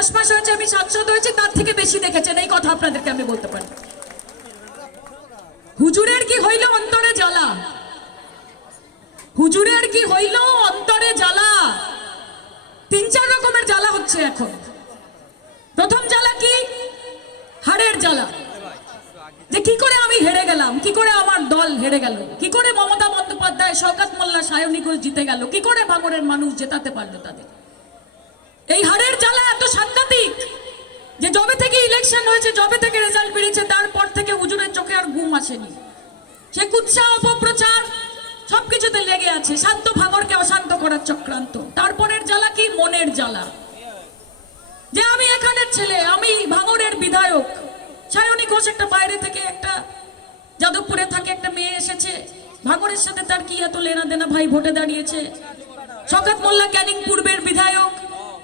দশ মাস হয়েছে, আমি সাংসদ হয়েছি, তার থেকে বেশি দেখেছেন। এই কথা আপনাদেরকে আমি বলতে পারি। হুজুরের কি হইল অন্তরে জ্বালা? হুজুরের কি হইল অন্তরে জ্বালা? তিন, চার রকমের জ্বালা হচ্ছে এখন। প্রথম জ্বালা কি? হাড়ের জ্বালা। যে কি করে আমি হেরে গেলাম? কি করে আমার দল হেরে গেল? কি করে মমতা বন্দ্যোপাধ্যায়, শওকত মোল্লা, সায়নী জিতে গেল? কি করে ভাঙড়ের মানুষ জেতাতে পারল তাদের? এই হারের জ্বালা এত সাংঘাতিক যে জবে থেকে ইলেকশন হয়েছে জবে থেকে রেজাল্ট বেরিয়েছে, তারপর থেকে হুজুরের চোখে আর ঘুম আসেনি। সে কুৎসা, অপপ্রচার সবকিছুতে লেগে আছে। শান্ত ভাঙরকে অশান্ত করার চক্রান্ত। তারপরের জ্বালা কি? মনের জ্বালা। যে আমি এখানের ছেলে, আমি ভাঙরের বিধায়ক। সায়নী ঘোষ একটা বাইরে থেকে একটা যাদবপুরে থাকে, একটা মেয়ে এসেছে। ভাঙরের সাথে তার কি এত লেনা দেনা ভাই ভোটে দাঁড়িয়েছে। শকাত মোল্লা ক্যানিং পূর্বের বিধায়ক।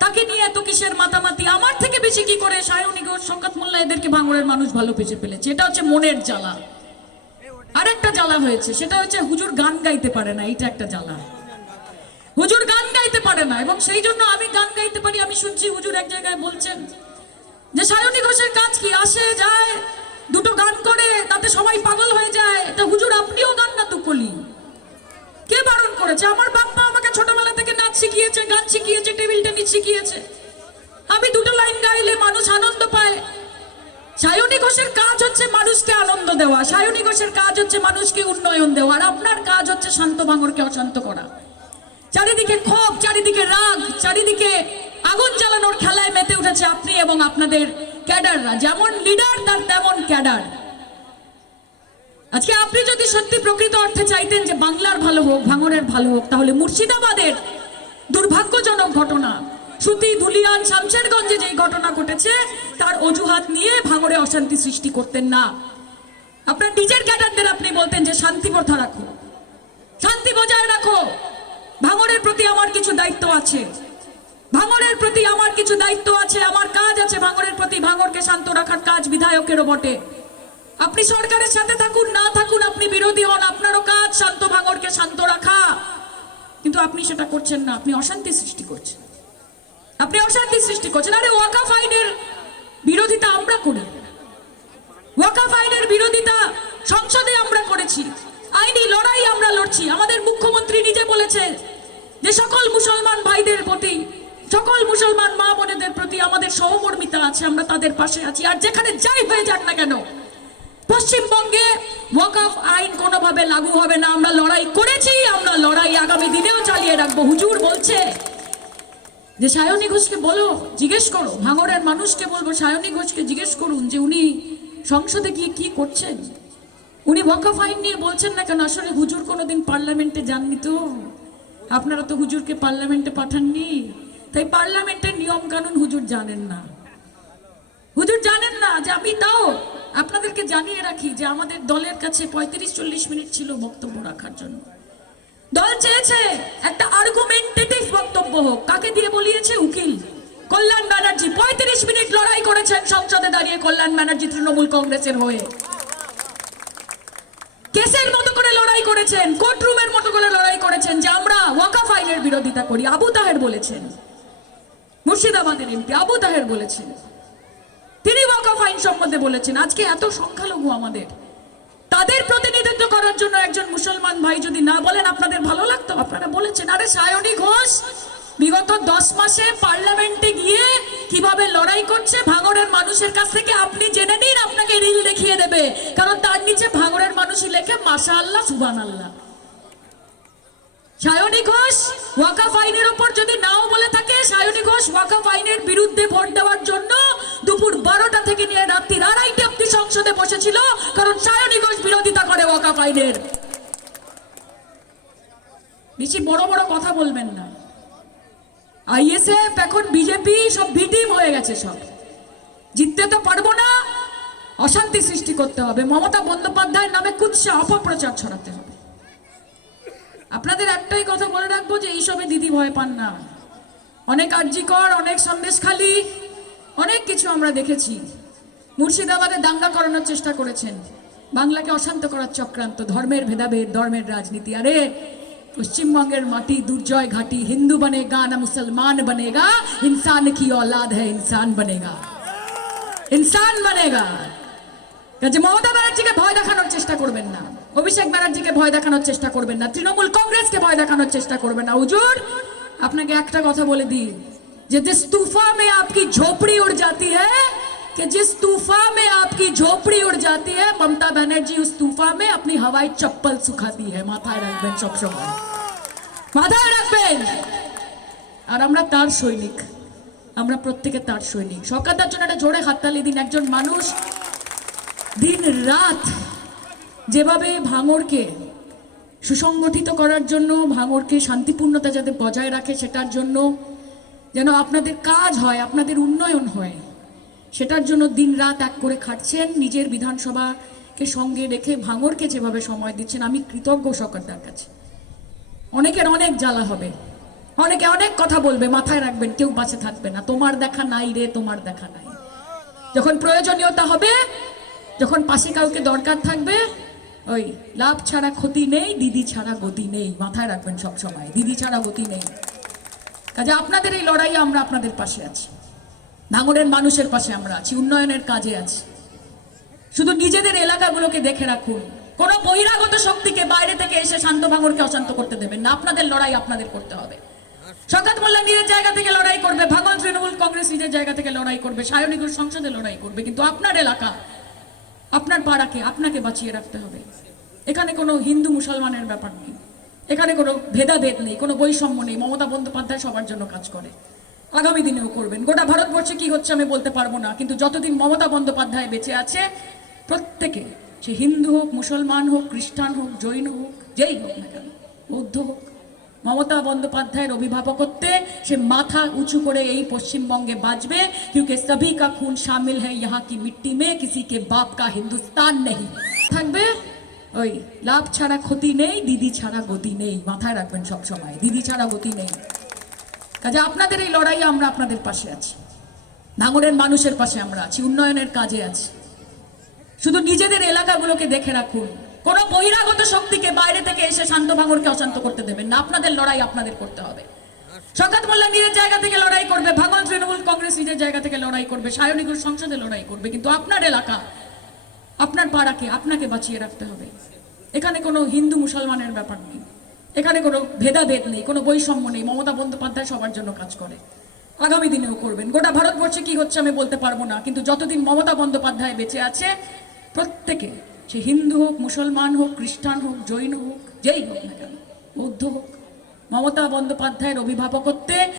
তাকে নিয়ে এত কিসের মাতামাতি? আমার থেকে বেশি কি করে? সায়নী ঘোষ শকাত মোল্লা এদেরকে ভাঙরের মানুষ ভালো পেঁচে ফেলেছে এটা হচ্ছে মনের জ্বালা। আরেকটা জ্বালা হয়েছে, সেটা হচ্ছে হুজুর গান গাইতে পারে না এটা একটা জ্বালা। হুজুর গান গাইতে পারে না, এবং সেই জন্য আমি গান গাইতে পারি, আমি শুনছি হুজুর এক জায়গায় বলছেন যে, সায়নী ঘোষের কাজ কি? আসে, যায়, দুটো গান করে, তাতে সবাই পাগল হয়ে যায়। তা হুজুর, আপনিও গান না তো কলি? কে বারণ করেছে? আমার শিখিয়েছে গান শিখিয়েছে টেবিল টেনিস শিখিয়েছে আমি দুটো লাইন গাইলে মানুষ আনন্দ পায়। সায়নী ঘোষের কাজ হচ্ছে মানুষকে আনন্দ দেওয়া। সায়নী ঘোষের কাজ হচ্ছে মানুষকে উন্নয়ন দেওয়া। আর আপনার কাজ হচ্ছে শান্ত ভাঙরকে অশান্ত করা। চারিদিকে ক্ষোভ, চারিদিকে রাগ, চারিদিকে আগুন জ্বালানোর খেলায় মেতে উঠেছে আপনি এবং আপনাদের ক্যাডাররা। যেমন লিডার, তার তেমন ক্যাডার। আজকে আপনি যদি সত্যি প্রকৃত অর্থে চাইতেন যে বাংলার ভালো হোক, ভাঙরের ভালো হোক, তাহলে মুর্শিদাবাদের দুর্ভাগ্যজনক ঘটনা। সুতি ধুলিয়ান শামশেরগঞ্জে যেই ঘটনা ঘটেছে, তার অজুহাত নিয়ে ভাঙরে অশান্তি সৃষ্টি করতেন না। আপনার নিজের ক্যাডারদের আপনি বলতেন যে, শান্তি প্রথা রাখো। শান্তি বজায় রাখো। ভাঙরের প্রতি আমার কিছু দায়িত্ব আছে। ভাঙরের প্রতি আমার কিছু দায়িত্ব আছে, আমার কাজ আছে। ভাঙরের প্রতি ভাঙরকে শান্ত রাখার কাজ বিধায়কেরও বটে। আপনি সরকারের সাথে থাকুন, না থাকুন, আপনি বিরোধী হন। আপনারও কাজ শান্ত ভাঙরকে শান্ত রাখা। আপনি সেটা করছেন না, আপনি অশান্তি সৃষ্টি করছেন। আপনি অশান্তি সৃষ্টি করছেন। আরে ওয়াকাফ আইনের বিরোধিতা আমরা করি। ওয়াকাফ আইনের বিরোধিতা সংসদে আমরা করেছি। আইনি লড়াই আমরা লড়ছি। আমাদের মুখ্যমন্ত্রী নিজে বলেছে যে সকল মুসলমান ভাইদের প্রতি, সকল মুসলমান মা বোনেদের প্রতি আমাদের সহমর্মিতা আছে, আমরা তাদের পাশে আছি। আর যেখানে যাই হয়ে যাক না কেন পশ্চিমবঙ্গে ওয়াকফ আইন কোনোভাবে লাগু হবে না। আমরা লড়াই করেছি, আমরা লড়াই আগামী দিনেও চালিয়ে রাখব। হুজুর বলছে যে, সায়নী ঘোষকে বলো, জিজ্ঞেস করো। ভাঙরের মানুষকে বলব, সায়নী ঘোষকে জিজ্ঞেস করুন যে, উনি সংসদে গিয়ে কি করছেন? উনি ওয়াকফ আইন নিয়ে বলছেন না কেন? আসলে হুজুর কোনোদিন পার্লামেন্টে যাননি তো। আপনারা তো হুজুরকে পার্লামেন্টে পাঠাননি। তাই পার্লামেন্টের নিয়ম কানুন হুজুর জানেন না। হুজুর জানেন না যে, আমি তাও আপনাদেরকে জানিয়ে রাখি যে আমাদের দলের কাছে পঁয়ত্রিশ চল্লিশ মিনিট ছিল বক্তব্য রাখার জন্য। দল চেয়েছে একটা আর্গুমেন্টেটিভ বক্তব্য হোক। কাকে দিয়ে বলিয়েছে? উকিল। কল্যাণ ব্যানার্জি, পঁয়ত্রিশ মিনিট লড়াই করেছেন সংসদে দাঁড়িয়ে কল্যাণ ব্যানার্জি তৃণমূল কংগ্রেসের হয়ে। কেসের মতো করে লড়াই করেছেন কোর্ট রুমের মতো করে লড়াই করেছেন যে আমরা ওয়াকা ফাইলের বিরোধিতা করি। আবু তাহের বলেছেন। মুর্শিদাবাদের এমপি আবু তাহের বলেছেন। তিনি ওয়াকাফ আইন সম্বন্ধে বলেছেন, আজকে এত সংখ্যালঘু আমাদের। তাদের প্রতিনিধিত্ব করার জন্য একজন মুসলমান ভাই যদি না বলেন, আপনাদের ভালো লাগতো? আপনারা বলেছেন, আরে সায়নী ঘোষ, বিগত দশ মাসে পার্লামেন্টে গিয়ে কীভাবে লড়াই করছে ভাঙড়ের মানুষের কাছ থেকে আপনি জেনে নিন, আপনাকে রিল দেখিয়ে দেবে। কারণ তার নিচে ভাঙড়ের মানুষই লেখে মাসা আল্লাহ সুবান আল্লাহ সায়নী ঘোষ, ওয়াকাফ আইনের ওপর যদি নাও বলে থাকে, সায়নী ঘোষ ওয়াকাফ আইনের বিরুদ্ধে ভোট দেওয়ার জন্য থেকে নিয়ে রাত্রির আড়াইটে অব্দি সংসদে বসেছিল, কারণ সায়নী ঘোষ বিরোধিতা করে ওয়াকাফ আইনের। বেশি বড় বড় কথা বলবেন না। আইএসএফ, এখন বিজেপি, সব ভিটিম হয়ে গেছে সব। জিততে তো পারব না, অশান্তি সৃষ্টি করতে হবে। মমতা বন্দ্যোপাধ্যায়ের নামে কুৎসা অপপ্রচার ছড়াতে হবে। আপনাদের একটাই কথা বলে রাখব যে এইসবে দিদি ভয় পান না। অনেক আর্যিকর, অনেক সন্দেশখালি, অনেক কিছু আমরা দেখেছি। মুর্শিদাবাদে দাঙ্গা করানোর চেষ্টা করেছেন বাংলাকে অশান্ত করার চক্রান্ত ধর্মের ভেদাভেদ ধর্মের রাজনীতি আরে পশ্চিমবঙ্গের মাটি দুর্জয় ঘাটি হিন্দু বনেগা না মুসলমান বনেগা ইনসান কি औलाद है इंसान बनेगा ইনসান বনেগা কাজে মমতা ব্যানার্জিকে ভয় দেখানোর চেষ্টা করবেন না অভিষেক ব্যানার্জিকে ভয় দেখানোর চেষ্টা করবেন না তৃণমূল কংগ্রেসকে ভয় দেখানোর চেষ্টা করবেন না হুজুর আপনাকে একটা কথা বলে দিই যে जिस तूफा में आपकी झोपड़ी उड़ जाती है कि जिस तूफा में आपकी झोपड़ी उड़ जाती है ममता बनर्जी उस तूफा में अपनी हवाई चप्पल सुखाती है মাথায় রাখবেন সবসময় মাথায় রাখবেন আর আমরা তার সৈনিক আমরা প্রত্যেকে তার সৈনিক সরকারটার জন্য একটা জোরে হাততালি দিন একজন মানুষ দিন রাত যেভাবে ভাঙড়কে সুসংগঠিত করার জন্য ভাঙড়কে শান্তিপূর্ণতা যাতে বজায় রাখে সেটার জন্য যেন আপনাদের কাজ হয় আপনাদের উন্নয়ন হয় সেটার জন্য দিন রাত এক করে খাটছেন। নিজের বিধানসভাকে সঙ্গে রেখে ভাঙরকে যেভাবে সময় দিচ্ছেন, আমি কৃতজ্ঞ সরকারদার কাছে। অনেকের অনেক জ্বালা হবে। অনেকে অনেক কথা বলবে, মাথায় রাখবেন, কেউ বাঁচে থাকবে না। তোমার দেখা নাই রে, তোমার দেখা নাই। যখন প্রয়োজনীয়তা হবে, যখন পাশে কাউকে দরকার থাকবে, ওই লাভ ছাড়া ক্ষতি নেই, দিদি ছাড়া গতি নেই। মাথায় রাখবেন সবসময় দিদি ছাড়া গতি নেই। কাজে আপনাদের এই লড়াই আমরা আপনাদের পাশে আছি। ভাঙড়ের মানুষের পাশে আমরা আছি, উন্নয়নের কাজে আছি। শুধু নিজেদের এলাকাগুলোকে দেখে রাখুন। কোন বহিরাগত শক্তিকে বাইরে থেকে এসে শান্ত ভাঙরকে অশান্ত করতে দেবেন না। আপনাদের লড়াই আপনাদের করতে হবে। শকাত মোল্লা নিজের জায়গা থেকে লড়াই করবে ভাঙন তৃণমূল কংগ্রেস নিজের জায়গা থেকে লড়াই করবে সায়নিকুর সংসদে লড়াই করবে, কিন্তু আপনার এলাকা, আপনার পাড়াকে, আপনাকে বাঁচিয়ে রাখতে হবে। এখানে কোনো হিন্দু মুসলমানের ব্যাপার নেই। এখানে কোনো ভেদাভেদ নেই, কোনো বৈষম্য নেই। মমতা বন্দ্যোপাধ্যায় সবার জন্য কাজ করে। আগামী দিনেও করবেন গোটা ভারতবর্ষে কি হচ্ছে আমি বলতে পারবো না কিন্তু যতদিন মমতা বন্দ্যোপাধ্যায় বেঁচে আছে প্রত্যেকে সে হিন্দু হোক মুসলমান হোক খ্রিস্টান হোক জৈন হোক যেই হোক না কেন বৌদ্ধ হোক মমতা বন্দ্যোপাধ্যায়ের অভিভাবকত্বে সে মাথা উঁচু করে এই পশ্চিমবঙ্গে বাঁচবে क्योंकि सभी का खून शामिल है यहाँ की मिट्टी में किसी के बाप का हिंदुस्तान नहीं থাকবে ওই লাভ ছাড়া ক্ষতি নেই দিদি ছাড়া গতি নেই মাথায় রাখবেন সব সময় দিদি ছাড়া গতি নেই কাজে আপনাদের এই লড়াই আমরা আপনাদের পাশে আছি। ভাঙড়ের মানুষের পাশে আমরা আছি, উন্নয়নের কাজে আছি। শুধু নিজেদের এলাকাগুলোকে দেখে রাখুন। কোনো বহিরাগত শক্তিকে বাইরে থেকে এসে শান্ত ভাঙরকে অশান্ত করতে দেবেন না। আপনাদের লড়াই আপনাদের করতে হবে। শকাত মোল্লা নিজের জায়গা থেকে লড়াই করবে ভাঙন তৃণমূল কংগ্রেস নিজের জায়গা থেকে লড়াই করবে সায়নিকুর সংসদে লড়াই করবে, কিন্তু আপনার এলাকা, আপনার পাড়াকে, আপনাকে বাঁচিয়ে রাখতে হবে। এখানে কোনো হিন্দু মুসলমানের ব্যাপার নেই। এখানে কোনো ভেদাভেদ নেই, কোনো বৈষম্য নেই। মমতা বন্দ্যোপাধ্যায় সবার জন্য কাজ করে। আগামী দিনেও করবেন। গোটা ভারতবর্ষে কি হচ্ছে আমি বলতে পারব না, কিন্তু যতদিন মমতা বন্দ্যোপাধ্যায় বেঁচে আছে, প্রত্যেকে সে হিন্দু হোক, মুসলমান হোক, খ্রিস্টান হোক, জৈন হোক, যেই হোক না কেন, বৌদ্ধ হোক, মমতা বন্দ্যোপাধ্যায়ের অভিভাবকত্বে